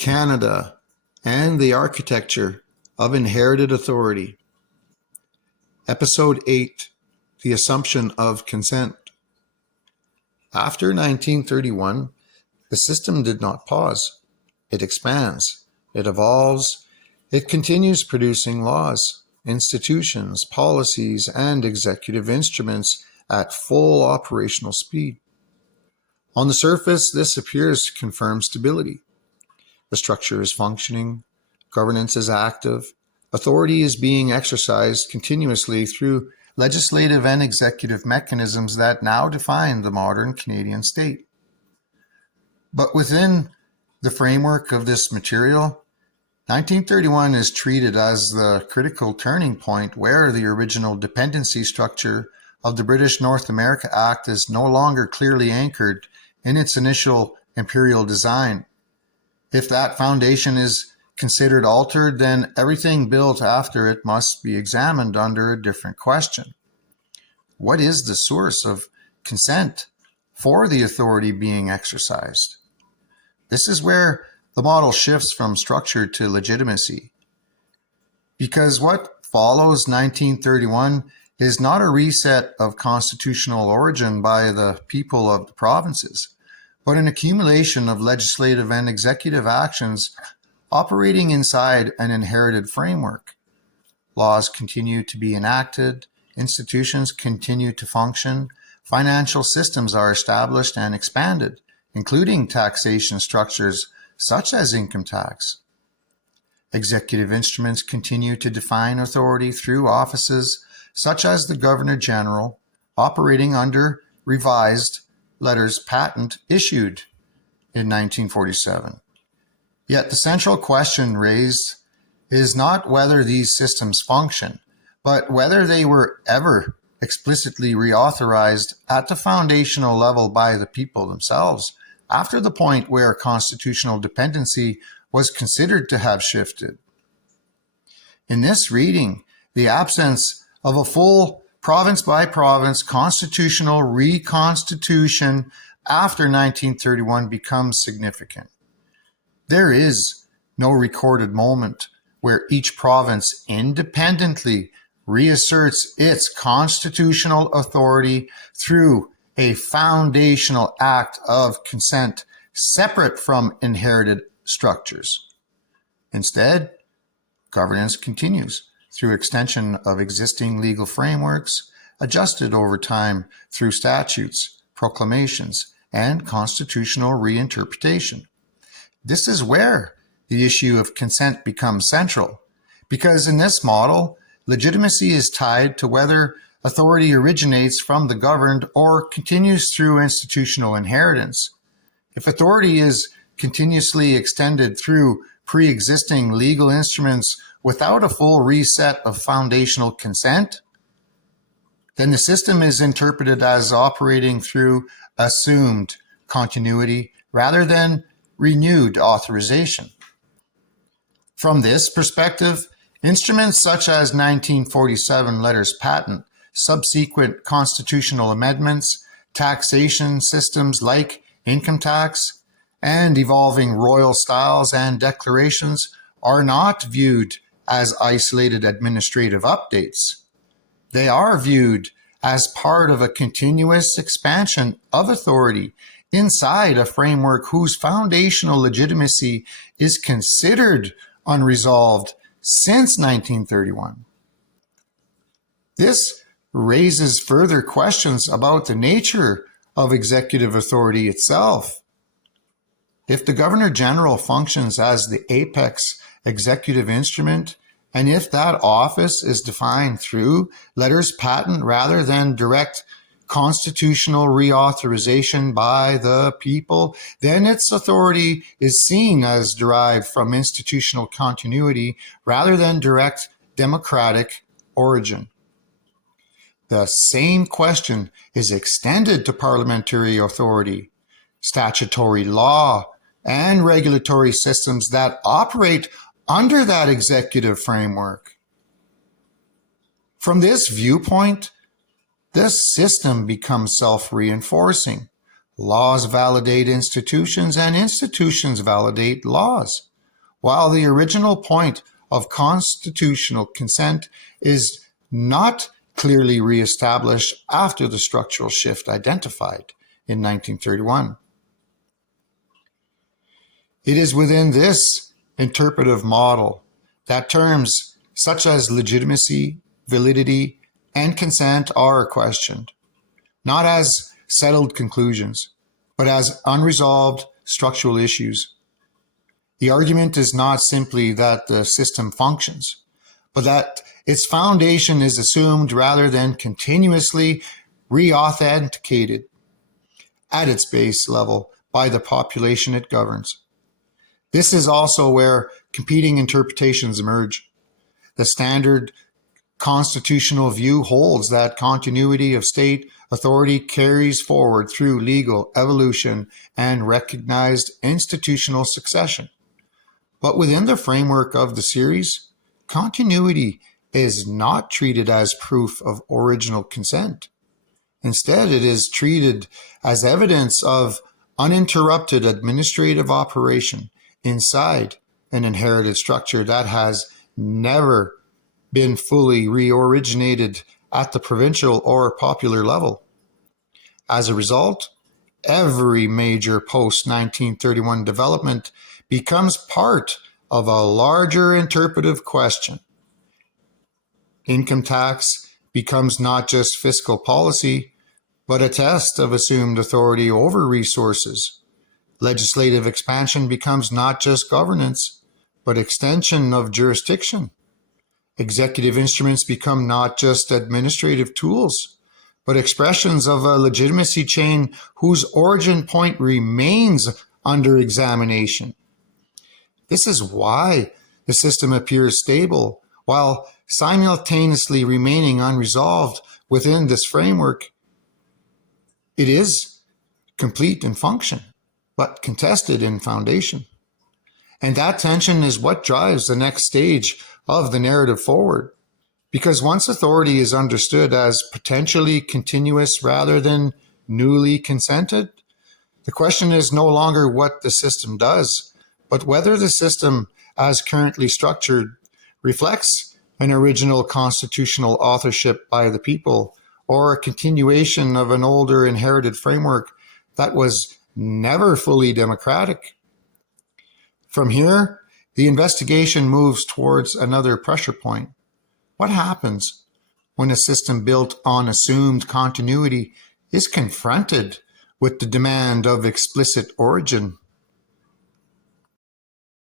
Canada, and the architecture of inherited authority. Episode 8, The Assumption of Consent. After 1931, the system did not pause. It expands, it evolves, it continues producing laws, institutions, policies, and executive instruments at full operational speed. On the surface, this appears to confirm stability. The structure is functioning, governance is active, authority is being exercised continuously through legislative and executive mechanisms that now define the modern Canadian state. But within the framework of this material, 1931 is treated as the critical turning point where the original dependency structure of the British North America Act is no longer clearly anchored in its initial imperial design. If that foundation is considered altered, then everything built after it must be examined under a different question. What is the source of consent for the authority being exercised? This is where the model shifts from structure to legitimacy. Because what follows 1931 is not a reset of constitutional origin by the people of the provinces, but an accumulation of legislative and executive actions operating inside an inherited framework. Laws continue to be enacted, institutions continue to function, financial systems are established and expanded, including taxation structures such as income tax. Executive instruments continue to define authority through offices such as the Governor General, operating under revised letters patent issued in 1947. Yet the central question raised is not whether these systems function, but whether they were ever explicitly reauthorized at the foundational level by the people themselves after the point where constitutional dependency was considered to have shifted. In this reading, the absence of a full province-by-province constitutional reconstitution after 1931 becomes significant. There is no recorded moment where each province independently reasserts its constitutional authority through a foundational act of consent separate from inherited structures. Instead, governance continues through extension of existing legal frameworks, adjusted over time through statutes, proclamations, and constitutional reinterpretation. This is where the issue of consent becomes central, because in this model, legitimacy is tied to whether authority originates from the governed or continues through institutional inheritance. If authority is continuously extended through pre-existing legal instruments without a full reset of foundational consent, then the system is interpreted as operating through assumed continuity rather than renewed authorization. From this perspective, instruments such as 1947 letters patent, subsequent constitutional amendments, taxation systems like income tax, and evolving royal styles and declarations are not viewed as isolated administrative updates. They are viewed as part of a continuous expansion of authority inside a framework whose foundational legitimacy is considered unresolved since 1931. This raises further questions about the nature of executive authority itself. If the Governor General functions as the apex executive instrument, and if that office is defined through letters patent rather than direct constitutional reauthorization by the people, then its authority is seen as derived from institutional continuity rather than direct democratic origin. The same question is extended to parliamentary authority, statutory law, and regulatory systems that operate under that executive framework. From this viewpoint, this system becomes self-reinforcing. Laws validate institutions and institutions validate laws. While the original point of constitutional consent is not clearly reestablished after the structural shift identified in 1931. It is within this interpretive model that terms such as legitimacy, validity, and consent are questioned, not as settled conclusions, but as unresolved structural issues. The argument is not simply that the system functions, but that its foundation is assumed rather than continuously reauthenticated at its base level by the population it governs. This is also where competing interpretations emerge. The standard constitutional view holds that continuity of state authority carries forward through legal evolution and recognized institutional succession. But within the framework of the series, continuity is not treated as proof of original consent. Instead, it is treated as evidence of uninterrupted administrative operation inside an inherited structure that has never been fully reoriginated at the provincial or popular level. As a result, every major post-1931 development becomes part of a larger interpretive question. Income tax becomes not just fiscal policy, but a test of assumed authority over resources. Legislative expansion becomes not just governance, but extension of jurisdiction. Executive instruments become not just administrative tools, but expressions of a legitimacy chain whose origin point remains under examination. This is why the system appears stable, while simultaneously remaining unresolved within this framework. It is complete in function, but contested in foundation. And that tension is what drives the next stage of the narrative forward. Because once authority is understood as potentially continuous rather than newly consented, the question is no longer what the system does, but whether the system, as currently structured, reflects an original constitutional authorship by the people or a continuation of an older inherited framework that was never fully democratic. From here, the investigation moves towards another pressure point. What happens when a system built on assumed continuity is confronted with the demand of explicit origin?